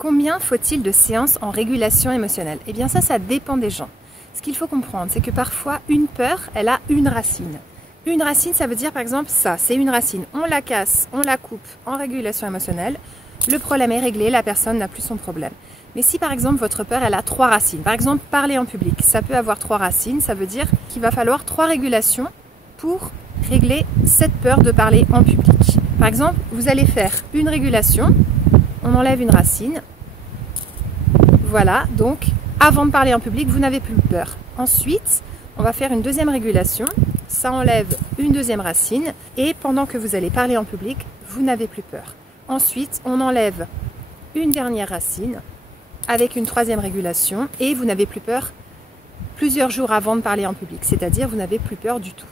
Combien faut-il de séances en régulation émotionnelle? Eh bien ça dépend des gens. Ce qu'il faut comprendre, c'est que parfois une peur, elle a une racine. Une racine, ça veut dire par exemple ça, c'est une racine. On la casse, on la coupe en régulation émotionnelle, le problème est réglé, la personne n'a plus son problème. Mais si par exemple votre peur, elle a 3 racines, par exemple parler en public, ça peut avoir 3 racines, ça veut dire qu'il va falloir 3 régulations pour régler cette peur de parler en public. Par exemple, vous allez faire une régulation, on enlève une racine, voilà, donc avant de parler en public, vous n'avez plus peur. Ensuite, on va faire une deuxième régulation, ça enlève une deuxième racine, et pendant que vous allez parler en public, vous n'avez plus peur. Ensuite, on enlève une dernière racine, avec une troisième régulation, et vous n'avez plus peur plusieurs jours avant de parler en public, c'est-à-dire vous n'avez plus peur du tout.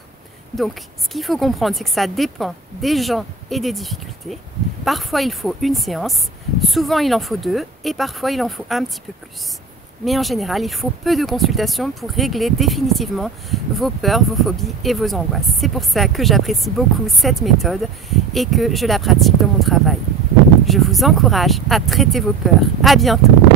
Donc, ce qu'il faut comprendre, c'est que ça dépend des gens et des difficultés. Parfois, il faut une séance, souvent il en faut 2, et parfois il en faut un petit peu plus. Mais en général, il faut peu de consultations pour régler définitivement vos peurs, vos phobies et vos angoisses. C'est pour ça que j'apprécie beaucoup cette méthode et que je la pratique dans mon travail. Je vous encourage à traiter vos peurs. À bientôt!